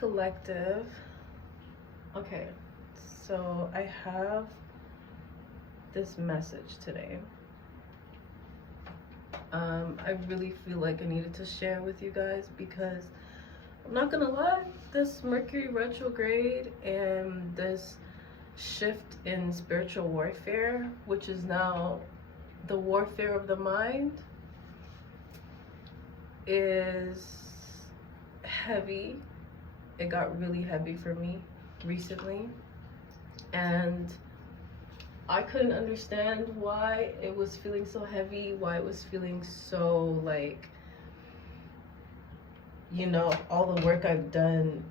Collective. Okay, so I have this message today. I really feel like I needed to share with you guys because I'm not gonna lie, this Mercury retrograde and this shift in spiritual warfare, which is now the warfare of the mind, is heavy. It got really heavy for me recently, and I couldn't understand why it was feeling so heavy, why it was feeling so like, you know, all the work I've done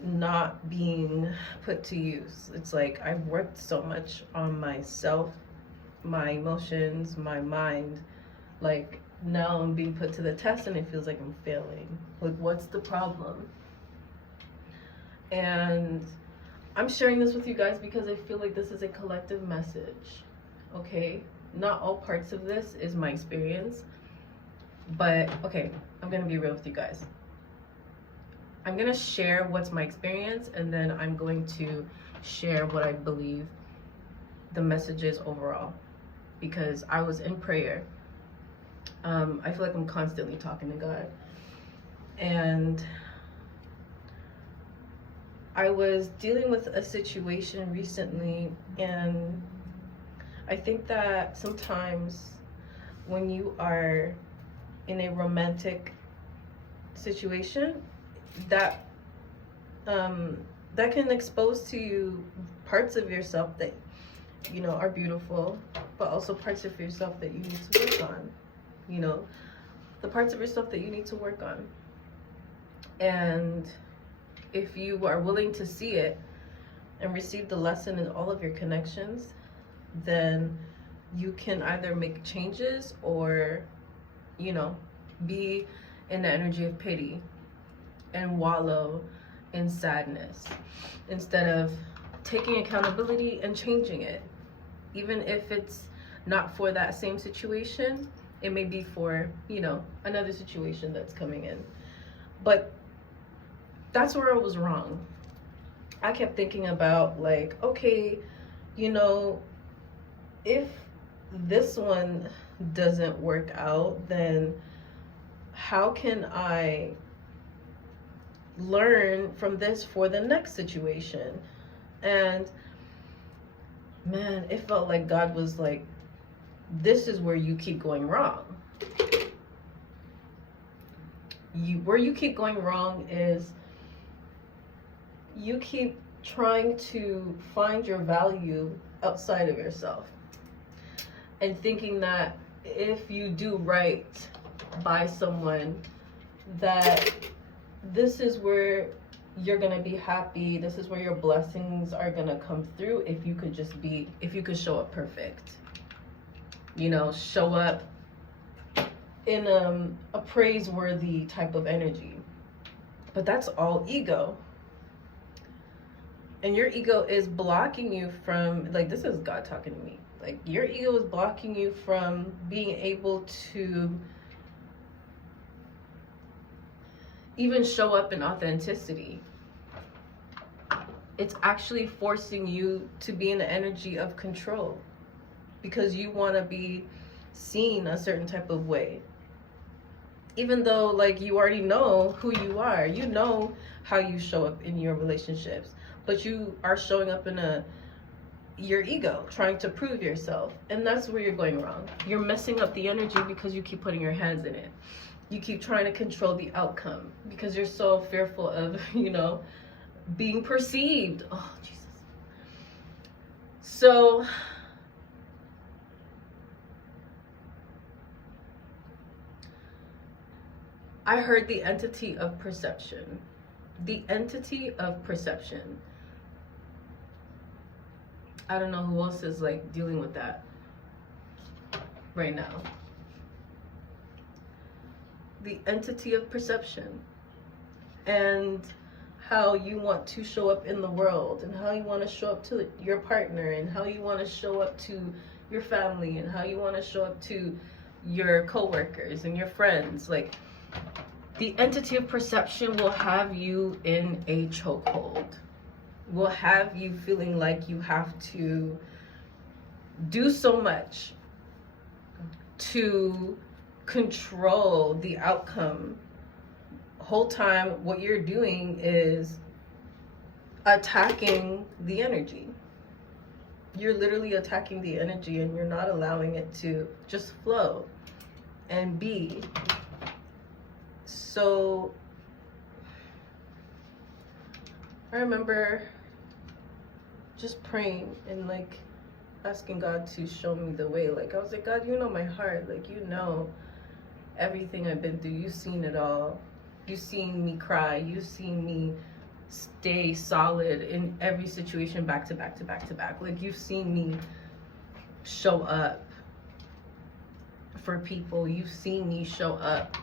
not being put to use. It's like I've worked so much on myself, my emotions, my mind. Like now I'm being put to the test and it feels like I'm failing. Like, what's the problem? And I'm sharing this with you guys because I feel like this is a collective message, okay? Not all parts of this is my experience, but okay, I'm gonna be real with you guys. I'm gonna share what's my experience, and then I'm going to share what I believe the message is overall, because I was in prayer. I feel like I'm constantly talking to God, and I was dealing with a situation recently, and I think that sometimes when you are in a romantic situation, that can expose to you parts of yourself that, you know, are beautiful, but also parts of yourself that you need to work on, you know, the parts of yourself that you need to work on. And if you are willing to see it and receive the lesson in all of your connections, then you can either make changes or, you know, be in the energy of pity and wallow in sadness instead of taking accountability and changing it. Even if it's not for that same situation, it may be for, you know, another situation that's coming in. But that's where I was wrong. I kept thinking about like, okay, you know, if this one doesn't work out, then how can I learn from this for the next situation? And man, it felt like God was like, this is where you keep going wrong. Where you keep going wrong is you keep trying to find your value outside of yourself and thinking that if you do right by someone, that this is where you're gonna be happy, this is where your blessings are gonna come through if you could just be, if you could show up perfect, you know, show up in a praiseworthy type of energy. But that's all ego. And your ego is blocking you from, like, this is God talking to me. Like, your ego is blocking you from being able to even show up in authenticity. It's actually forcing you to be in the energy of control because you want to be seen a certain type of way. Even though, like, you already know who you are, you know how you show up in your relationships, but you are showing up in your ego, trying to prove yourself. And that's where you're going wrong. You're messing up the energy because you keep putting your hands in it. You keep trying to control the outcome because you're so fearful of, you know, being perceived. Oh, Jesus. So I heard the entity of perception. The entity of perception. I don't know who else is like dealing with that right now. The entity of perception and how you want to show up in the world and how you want to show up to your partner and how you want to show up to your family and how you want to show up to your coworkers and your friends. Like, The entity of perception will have you in a chokehold. Will have you feeling like you have to do so much to control the outcome. Whole time what you're doing is attacking the energy. You're literally attacking the energy, and you're not allowing it to just flow and be. So I remember just praying and like asking God to show me the way. Like I was like, God, you know my heart. Like, you know everything I've been through. You've seen it all. You've seen me cry. You've seen me stay solid in every situation, back to back to back to back. Like, you've seen me show up for people. You've seen me show up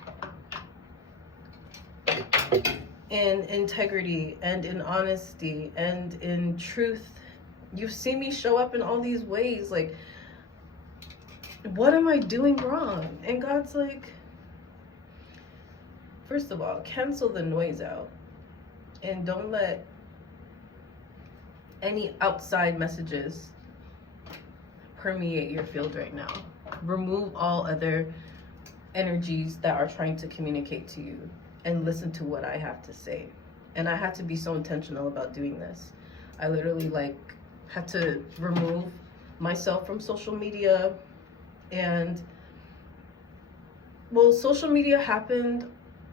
in integrity and in honesty and in truth. You've seen me show up in all these ways. Like, what am I doing wrong? And God's like, first of all, cancel the noise out. And don't let any outside messages permeate your field right now. Remove all other energies that are trying to communicate to you and listen to what I have to say. And I had to be so intentional about doing this. I literally had to remove myself from social media. And well, social media happened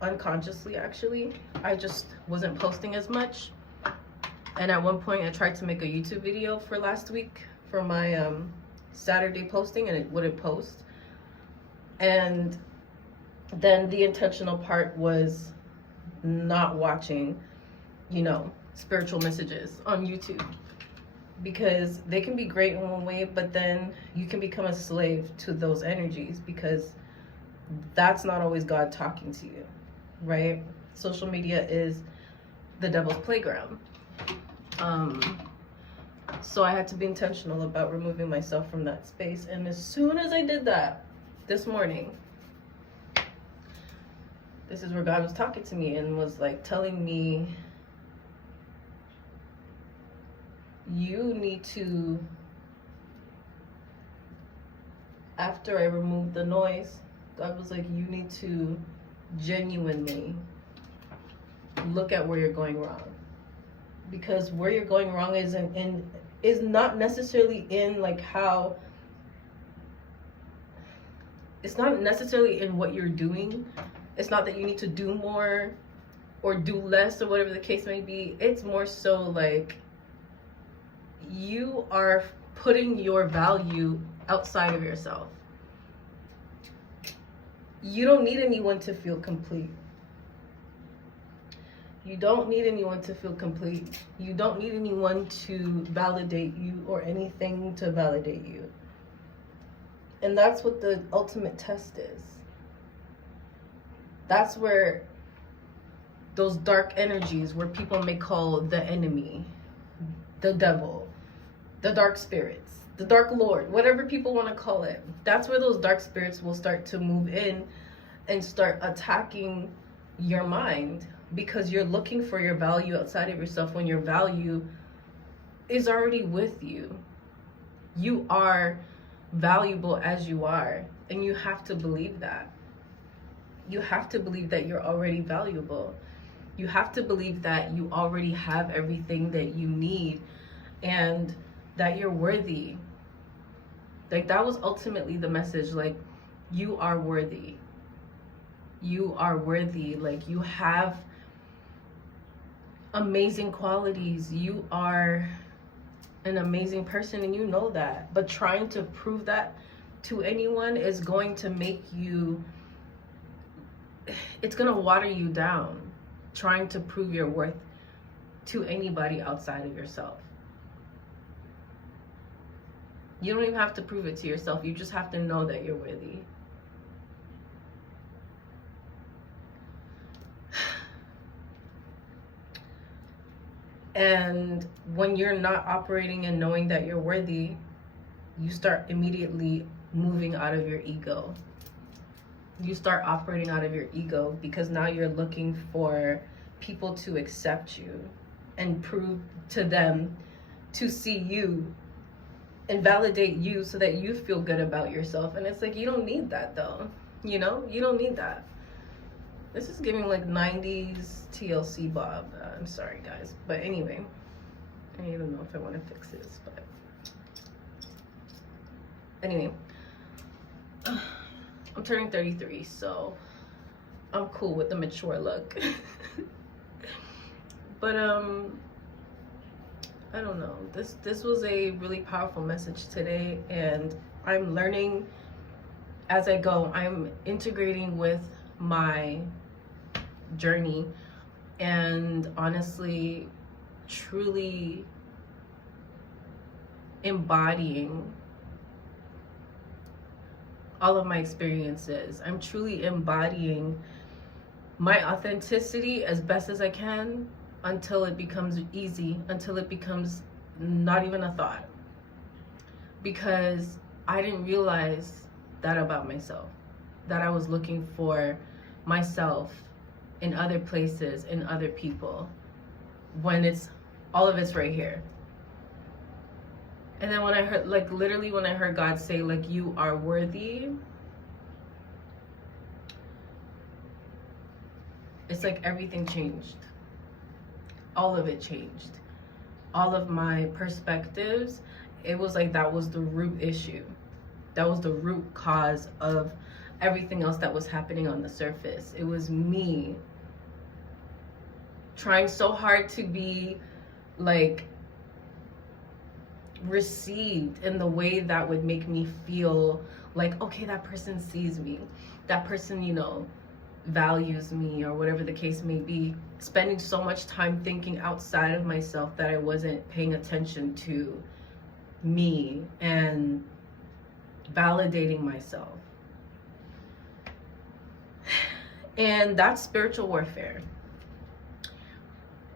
unconsciously, actually. I just wasn't posting as much, and at one point I tried to make a YouTube video for last week for my Saturday posting, and it wouldn't post. And then the intentional part was not watching, spiritual messages on YouTube, because they can be great in one way, but then you can become a slave to those energies, because that's not always God talking to you, right? Social media is the devil's playground. So I had to be intentional about removing myself from that space. And as soon as I did that this morning, this is where God was talking to me and was like telling me, you need to, after I removed the noise, God was like, you need to genuinely look at where you're going wrong. Because where you're going wrong is not necessarily in how, it's not necessarily in what you're doing. It's not that you need to do more or do less or whatever the case may be. It's more so you are putting your value outside of yourself. You don't need anyone to feel complete. You don't need anyone to feel complete. You don't need anyone to validate you or anything to validate you. And that's what the ultimate test is. That's where those dark energies, where people may call the enemy, the devil, the dark spirits, the dark lord, whatever people want to call it, that's where those dark spirits will start to move in and start attacking your mind, because you're looking for your value outside of yourself when your value is already with you. You are valuable as you are, and you have to believe that. You have to believe that you're already valuable. You have to believe that you already have everything that you need and that you're worthy. That was ultimately the message. You are worthy. You are worthy. You have amazing qualities. You are an amazing person, and you know that. But trying to prove that to anyone is going to make you, it's going to water you down, trying to prove your worth to anybody outside of yourself. You don't even have to prove it to yourself. You just have to know that you're worthy. And when you're not operating and knowing that you're worthy, you start immediately moving out of your ego. you start operating out of your ego, because now you're looking for people to accept you and prove to them to see you and validate you so that you feel good about yourself. And it's like, you don't need that though. You know, you don't need that. This is giving like 90s TLC Bob. I'm sorry guys, but anyway, I don't even know if I want to fix this, but anyway, I'm turning 33, so I'm cool with the mature look. But I don't know, this was a really powerful message today, and I'm learning as I go. I'm integrating with my journey, and honestly, truly embodying all of my experiences. I'm truly embodying my authenticity as best as I can, until it becomes easy, until it becomes not even a thought, because I didn't realize that about myself, that I was looking for myself in other places, in other people, when it's all of it's right here. And then when I heard, like literally when I heard God say like, you are worthy, it's like everything changed. All of it changed. All of my perspectives, it was like that was the root issue. That was the root cause of everything else that was happening on the surface. It was me trying so hard to be like received in the way that would make me feel like, okay, that person sees me, that person, you know, values me, or whatever the case may be. Spending so much time thinking outside of myself that I wasn't paying attention to me and validating myself. And that's spiritual warfare.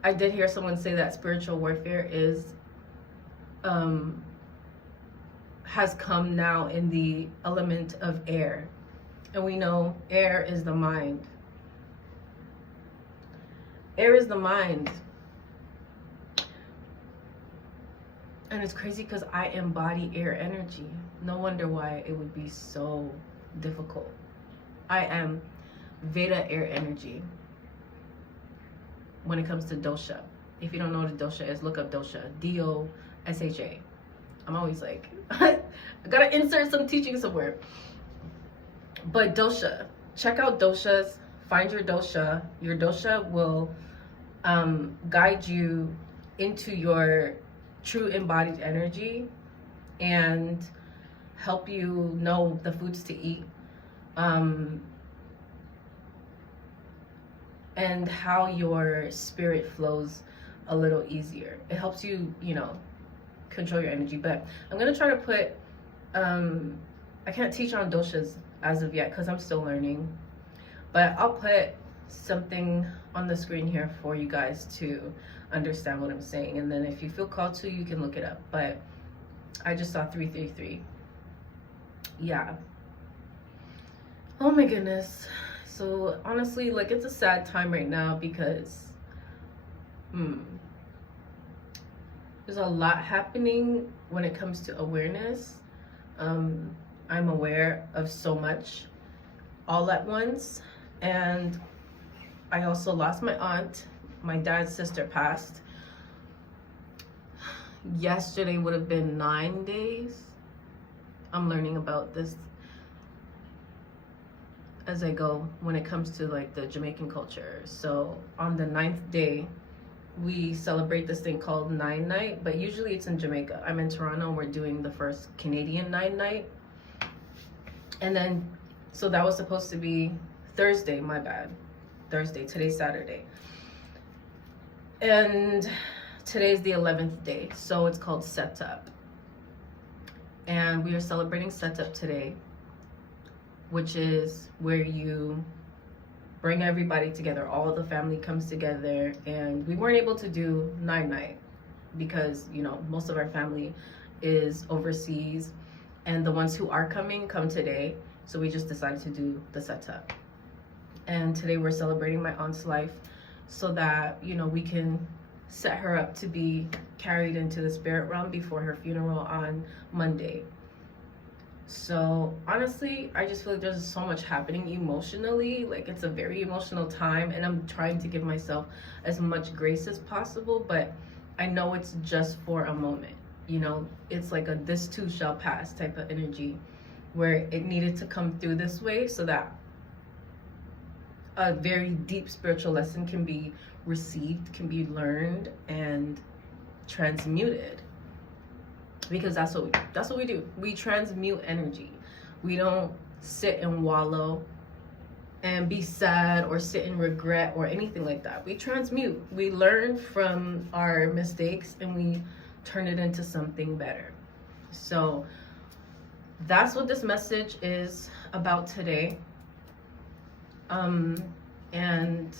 I did hear someone say that spiritual warfare is has come now in the element of air. And we know air is the mind. Air is the mind. And it's crazy because I embody air energy. No wonder why it would be so difficult. I am Veda air energy when it comes to dosha. If you don't know what a dosha is, look up dosha. D-O-S-H-A. I'm always like, I gotta insert some teaching somewhere. But dosha, check out doshas, find your dosha. Your dosha will guide you into your true embodied energy and help you know the foods to eat, and how your spirit flows a little easier. It helps you, you know, control your energy. But I'm gonna try to put, I can't teach on doshas as of yet because I'm still learning, but I'll put something on the screen here for you guys to understand what I'm saying, and then if you feel called to, you can look it up. But I just saw 333. Yeah. Oh my goodness. So honestly, like, it's a sad time right now because there's a lot happening when it comes to awareness. I'm aware of so much all at once, and I also lost my aunt. My dad's sister passed. Yesterday would have been 9 days. I'm learning about this as I go when it comes to like the Jamaican culture. So on the 9th day, we celebrate this thing called Nine Night, but usually it's in Jamaica. I'm in Toronto and we're doing the first Canadian Nine Night. And then, so that was supposed to be Thursday, my bad. Thursday, today's Saturday. And today's the 11th day, so it's called Setup. And we are celebrating Setup today, which is where you bring everybody together. All the family comes together, and we weren't able to do Nine Night because, you know, most of our family is overseas, and the ones who are coming come today. So we just decided to do the setup. And today we're celebrating my aunt's life so that, you know, we can set her up to be carried into the spirit realm before her funeral on Monday. So honestly, I just feel like there's so much happening emotionally. Like, it's a very emotional time, and I'm trying to give myself as much grace as possible, but I know it's just for a moment. You know, it's like a this too shall pass type of energy, where it needed to come through this way so that a very deep spiritual lesson can be received, can be learned and transmuted. Because that's what we do. We transmute energy. We don't sit and wallow and be sad or sit in regret or anything like that. We transmute. We learn from our mistakes and we turn it into something better. So that's what this message is about today. And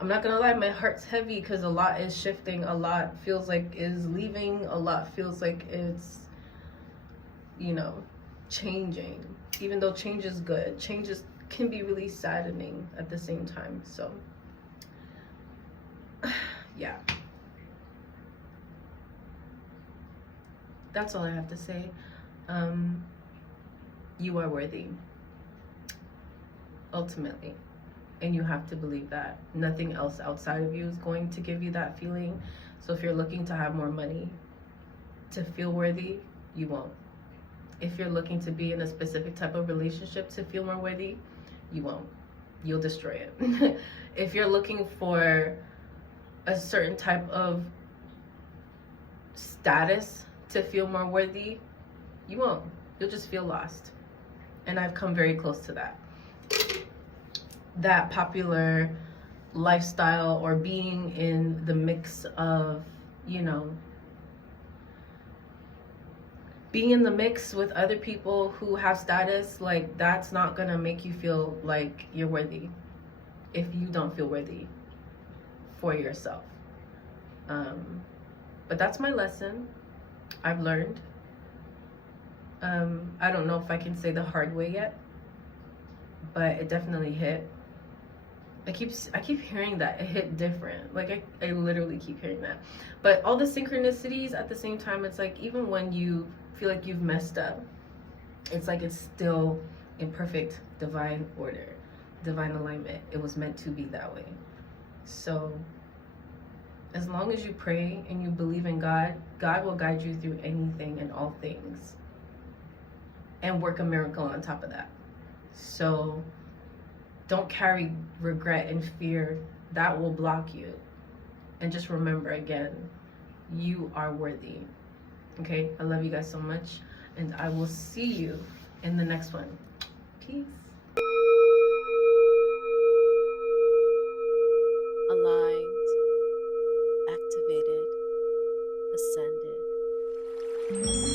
I'm not gonna lie, my heart's heavy because a lot is shifting, a lot feels like is leaving, a lot feels like it's, you know, changing. Even though change is good, changes can be really saddening at the same time. So yeah, that's all I have to say. You are worthy, ultimately. And you have to believe that. Nothing else outside of you is going to give you that feeling. So if you're looking to have more money to feel worthy, you won't. If you're looking to be in a specific type of relationship to feel more worthy, you won't. You'll destroy it. If you're looking for a certain type of status to feel more worthy, you won't. You'll just feel lost. And I've come very close to that. That popular lifestyle or being in the mix of, you know, being in the mix with other people who have status, like, that's not gonna make you feel like you're worthy if you don't feel worthy for yourself. But that's my lesson. I've learned. I don't know if I can say the hard way yet, but it definitely hit. I keep hearing that it hit different. Like, I literally keep hearing that. But all the synchronicities at the same time, it's like, even when you feel like you've messed up, it's like it's still in perfect divine order, divine alignment. It was meant to be that way. So as long as you pray and you believe in God, God will guide you through anything and all things and work a miracle on top of that. So don't carry regret and fear. That will block you. And just remember, again, you are worthy. Okay? I love you guys so much. And I will see you in the next one. Peace. Aligned, activated, ascended.